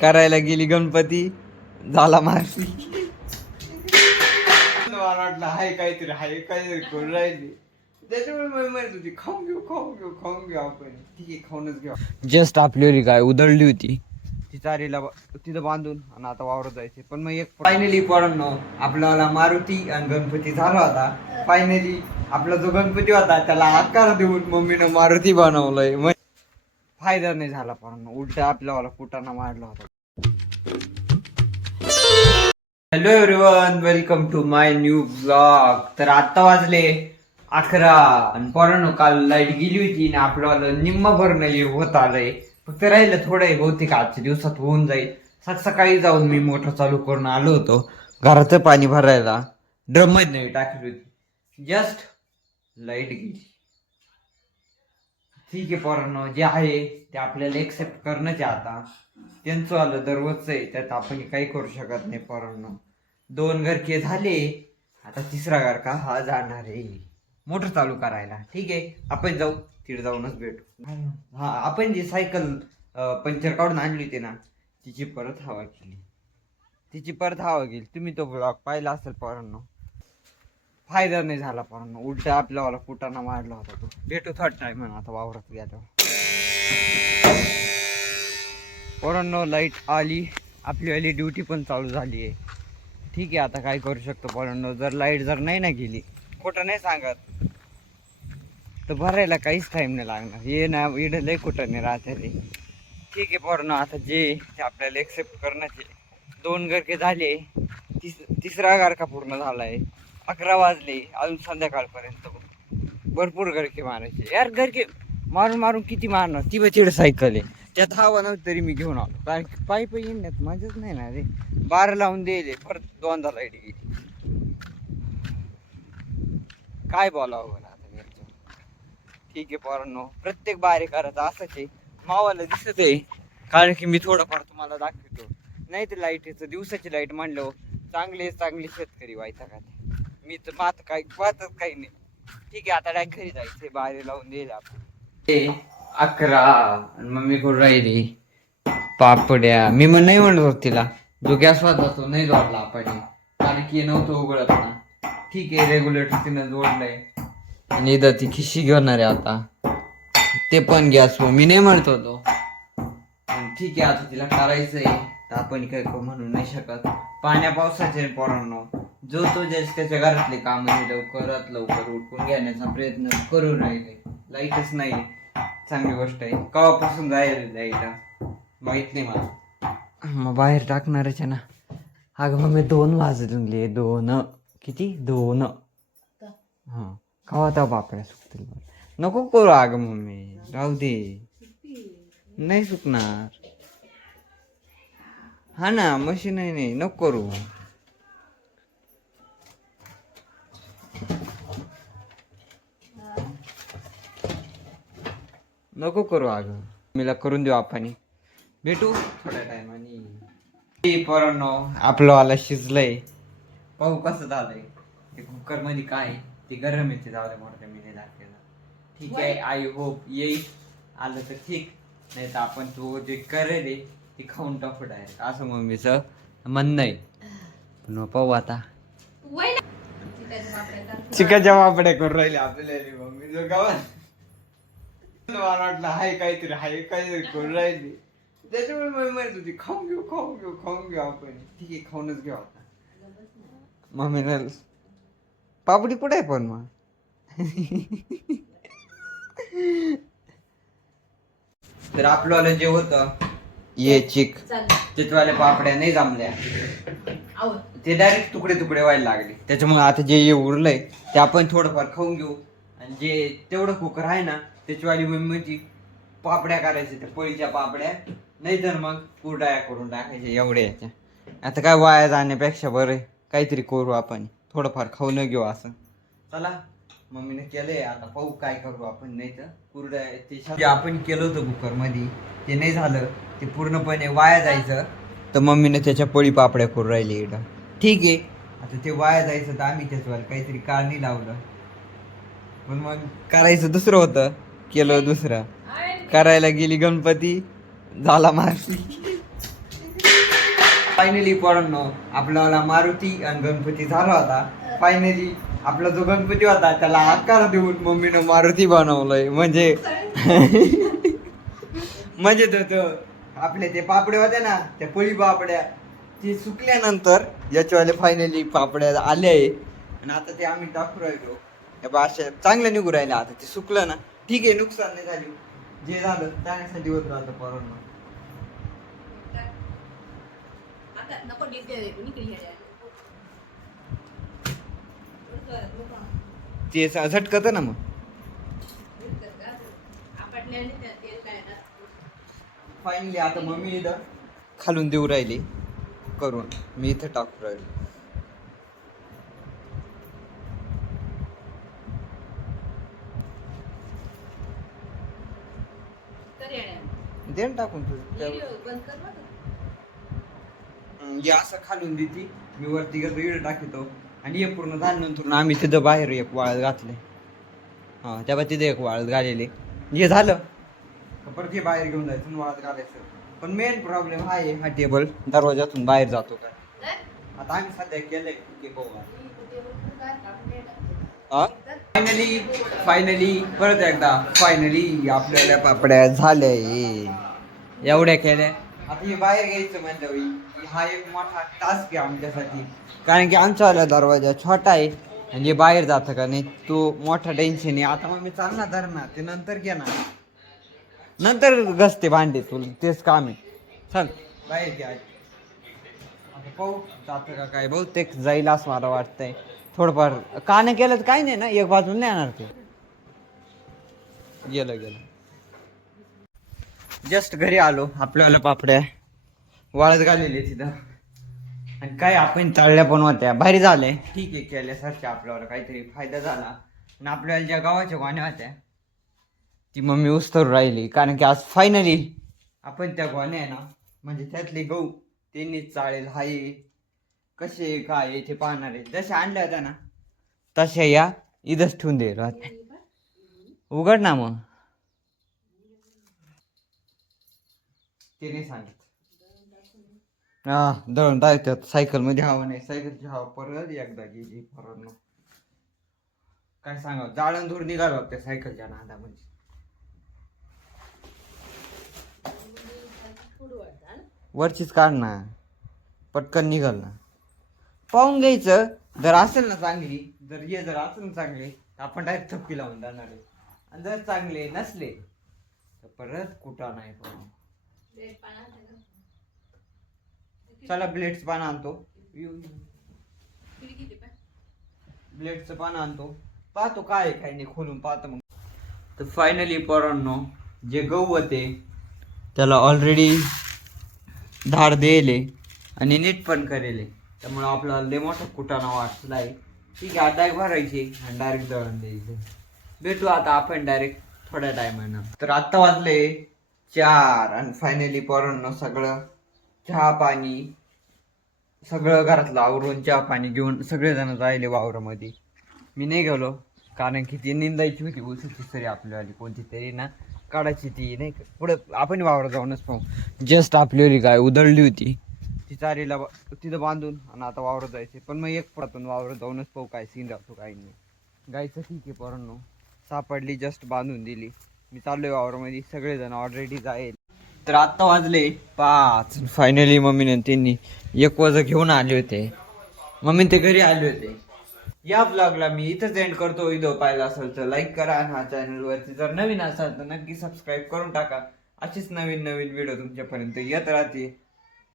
करायला गेली गणपती झाला मारती. मला वाटलं हाय काहीतरी करून राहिली, त्याच्यामुळे मी म्हणत होती खाऊन घेऊ आपण. ठीक आहे, खाऊनच घेऊ. जस्ट आपली गाय उधळली होती, ती चारीला तिथं बांधून आणि आता वावरत जायचे. पण मग एक फायनली पोरांनो आपल्याला मारुती आणि गणपती झाला होता. फायनली आपला जो गणपती होता त्याला आकार देऊन मम्मीनं मारुती बनवलंय. मग फायदा नाही झाला पोरांनो, उलट आपल्याला कुटाणा मारला होता. Hello everyone, welcome to my new blog. तर आता वाजले 11 आणि पोरांनो काल लाईट गेली होती आणि आपल्याला निम्मा भरणं होत आलंय. फक्त राहिलं थोडं, बहुतेक आजच्या दिवसात होऊन जाईल. सकाळी जाऊन मी मोटर चालू करून आलो होतो घराचं पाणी भरायला, ड्रम मध्ये नाही टाकली होती. जस्ट लाईट गेली. ठीक आहे पोरांनो, जे आहे ते आपल्याला एक्सेप्ट करणंच आहे. आता त्यांचं आलं दररोजच आहे, त्यात आपण काही करू शकत नाही पोरांनो. 2 घरके झाले, आता 3रा घरका हा जाणार आहे मोटर चालू करायला. ठीक आहे, आपण जाऊ, तिथे जाऊनच भेटू. हा, आपण जी सायकल पंक्चर काढून आणली होती ना, तिची परत हवा गेली. तुम्ही तो ब्लॉग पाहिला असेल पोरांनो. फायदा नाही झाला पोरांनो, उलट आपल्याला कुटाणा मारला होता. तो भेटू थर्ड टाइम आता वावरात गेलो. पोरांनो लाईट आली, आपली ड्युटी पण चालू झाली आहे. ठीक आहे, आता काय करू शकतो पोरांनो. जर लाईट नाही ना गेली, खोटं नाही सांगत, तर भरायला काहीच टाइम नाही लागणार. ये ना इडं लय कुठं नाही राहते रे. ठीक आहे पोरांनो, आता जे ते आपल्याला एक्सेप्ट करण्याचे. 2 घरके झाले, 3रा घरका पूर्ण झालाय. 11 वाजले, अजून संध्याकाळपर्यंत भरपूर घरके मारायचे. यार घरके मारून किती मारणार. ती बचिड सायकल आहे, त्यात हवा नव्हती तरी मी घेऊन आलो. कारण पाईप येण्यात मजाच नाही ना रे. 12 लावून दिले, परत 2दा लाईट गेली. काय बोलावं बरं आता घरचं. ठीक आहे पोरांनो, प्रत्येक बारी करायचं असंच आहे. मावाला दिसत आहे, कारण की मी थोडंफार तुम्हाला दाखवतो. नाही तर लाईटीचं, दिवसाची लाईट म्हणलं चांगले शेतकरी व्हायचा का. मी तर मात काही पाहतच काही नाही. ठीक आहे, आता डायरेक्ट घरी जायचंय, बाहेर लावून दिले आपण. 11 आणि मम्मी करून राहिली पापड्या. मी नाही म्हणत होत तिला, जो गॅस वाजला तो नाही जोडला आपण, कारण की नव्हतं उघडत ना. ठीक आहे, रेग्युलेटर तिनं जोडलंय आणि इथं ती खिशी घेणार आहे आता, ते पण गॅस मी नाही म्हणत होतो. ठीक आहे, आता तिला करायचंय, तर आपण काय म्हणू नाही शकत. पाण्या पावसाचे पोरांनो, जो तो त्याच्या घरातले काम लवकर उठून घेण्याचा प्रयत्न करून राहिले. लाईटच नाही, चांगली गोष्ट आहे. केव्हापासून जाईल लाईट माहित नाही मला. मग बाहेर टाकणारच आहे ना. अगं मग मी 2 वाजले, 2 किती 2. हा, कवा त्या बापड्या सुकतील. नको करू अगं मम्मी, राहू दे, नाही सुकणार. हा ना, मशीन नाही, नको करू. नको करू अगं, मीला करून देऊ आपण. भेटू थोड्या टायमानी. पोरांनो आपलं वाला शिजलंय, पाहू कसं झालंय. ते कुकर मध्ये काय ते गरम येते, जाऊ दे मोठ्या मी नाही दाखवलं. ठीक आहे, आय होप येईल. आलं तर ठीक, नाही तर आपण तो जे करेल ते खाऊन टाकू डायरेक्ट, असं मम्मीचं म्हणणं आहे. पण पाहू आता. चिकनच्या पापड्या करून राहिले आपल्याला मम्मी जो गावात. मला वाटलं हाय काहीतरी करून राहिली, त्याच्यामुळे मी म्हणत होती खाऊन घेऊ आपण. ठीक आहे, खाऊनच घेऊ आता. मम्मीने पापडी कुठे आहे पण मग. तर आपलं जे होतं ये चिक, त्याच्यावाल्या पापड्या नाही जमल्या, ते डायरेक्ट तुकडे व्हायला लागले. त्याच्यामुळे आता जे उरलंय ते आपण थोडंफार खाऊन घेऊ. आणि जे तेवढं कुकर आहे ना, त्याच्यावाली मम्मीची पापड्या करायच्या, त्या पळीच्या पापड्या, नाही तर मग कुरड्या करून टाकायच्या एवढ्या याच्या. आता काय वाया जाण्यापेक्षा बरं काहीतरी करू आपण, थोडंफार खाऊन घेऊ असं. चला, मम्मीने केलंय, आता पाहू काय करू आपण. नाही तर कुरड्या ते आपण केलं होतं कुकर मध्ये, ते नाही झालं, ते पूर्णपणे वाया जायचं. तर मम्मीने त्याच्या पळी पापड्या करून राहिली इकडं. ठीक आहे, आता ते वाया जायचं तर आम्ही त्याच्यावर काहीतरी कारणी लावलं. पण मग करायचं दुसरं होतं, केलं दुसरं. करायला गेली गणपती झाला मारती. फायनली पोरांनो आपल्याला मारुती आणि गणपती झाला होता. फायनली आपला जो गणपती होता त्याला आकार देऊन मम्मीनं मारुती बनवलंय. म्हणजे म्हणजे तो आपले ते पापड्या होत्या ना, त्या पोळी पापड्या ती सुकल्यानंतर याच्यावाले फायनली पापड्या आले आहे. आणि आता ते आम्ही टाकू राहिलो. अशा चांगलं निघू राहिलं. आता ते सुकलं ना ठीक आहे, नुकसान नाही झाली. जे झालं त्यासाठी होत राहतं पोरांनो. ते झटकत ना मग. फायनली आता मम्मी इथं खालून देऊ राहिली करून, मी इथं टाकू राहिलो. दे टाकून हे असं खालून देते. मी वरती गेलो इकडे टाकतो आणि हे पूर्ण झाल्यानंतर आम्ही तिथं बाहेर एक वाळत घातले. हा तेव्हा तिथे एक वाळत घालेले. हे झालं परत हे बाहेर घेऊन जायचं वाळत घालायचं. पण मेन प्रॉब्लेम हा आहे, हा टेबल दरवाजातून बाहेर जातो का. आता आम्ही सध्या केलंय ते फायनली परत एकदा फायनली आपल्याला पापड्या झाल्या एवढ्या केल्या. आता हे बाहेर घ्यायचं म्हणजे हा एक मोठा टास्क आहे आमच्यासाठी. कारण की आमच्यावाला दरवाजा छोटा आहे आणि हे बाहेर जातं का नाही तो मोठा टेन्शन आहे. आता मग मी चालणार धरणार ते नंतर घेणार, नंतर घसते भांडे तुला तेच काम आहे. चल बाहेर घ्या. आता पाहू जातं का काय, बहुतेक जाईल असं मला वाटतंय. थोडंफार का नाही केलं तर काही नाही ना, एक बाजून नाही येणार ते. गेलं जस्ट घरी आलो. आपल्याला पापड्या वाळत घालेली तिथं आणि काय आपण तळल्या पण होत्या. भारी झालंय, ठीक आहे केल्यासारख्या आपल्याला काहीतरी फायदा झाला. आणि आपल्याला ज्या गावाच्या गोण्या होत्या ती मम्मी उस्तरून राहिली. कारण की आज फायनली आपण त्या गोण्या आहे ना, म्हणजे त्यातले गहू त्यांनीच चाळेल हाय कसे काय ते पाहणार आहे. जसे आणल्या होत्या ना तशा या इथंच ठेवून दिलं होत्या. उघड ना मग. ते नाही सांगितलं. हा दळून टाकतात. सायकल मध्ये हवा नाही, सायकलची हवा परत एकदा गेली परत. काय सांगावं, जाळण धूर निघाला होत्या सायकलच्या नादामध्ये. वरचीच काढ ना, पटकन निघाल ना. पाहून घ्यायचं जर असेल ना चांगली, जर असेल ना चांगले तर आपण डायरेक्ट थप्पी लावून जाणार आहे. आणि जर चांगले नसले तर परत कुठं नाही. चला ब्लेडचं पान आणतो. ब्लेडचं पान आणतो, पाहतो काय काही नाही, खोलून पाहतो मग. तर फायनली पोरांनो जे गहू होते त्याला ऑलरेडी धार दिले आणि नीट पण करेले. त्यामुळे आपल्याला लय मोठा कुटाणा वाटलाय. ठीक आहे आता एक भरायची आणि डायरेक्ट दळण द्यायचं. भेटू आता आपण डायरेक्ट थोड्या टायमानं. तर आत्ता वाजले 4 आणि फायनली पोरांनो सगळं चहा पाणी सगळं घरातलं आवरून चहा पाणी घेऊन सगळेजण जायले वावरामध्ये. मी नाही गेलो कारण की ती निंदायची होती उसाची सरी आपल्यावाली कोणती तरी ना काढायची. ती नाही पुढं आपण वावरात जाऊनच पाहू. जस्ट आपल्यावरी गाय उधळली होती ती चारीला तिथं बांधून आणि आता वावरात जायचे. पण मग एक पडातून वावरात जाऊनच पाहू काय सीन राहतो काही नाही. गायचं ठीक आहे पोरांनो, सापडली जस्ट बांधून दिली. मी चाललोय वावरामध्ये, सगळेजण ऑलरेडी जाईल. तर आत्ता वाजले 5. फायनली मम्मीने त्यांनी 1 वाजता घेऊन आले होते. मम्मी ते घरी आले होते. या ब्लॉगला मी इथंच एंड करतो. व्हिडिओ पाहिला असेल तर लाईक करा आणि हा चॅनलवरती जर नवीन असाल तर नक्की सबस्क्राईब करून टाका. अशीच नवीन व्हिडिओ तुमच्यापर्यंत येत राहते.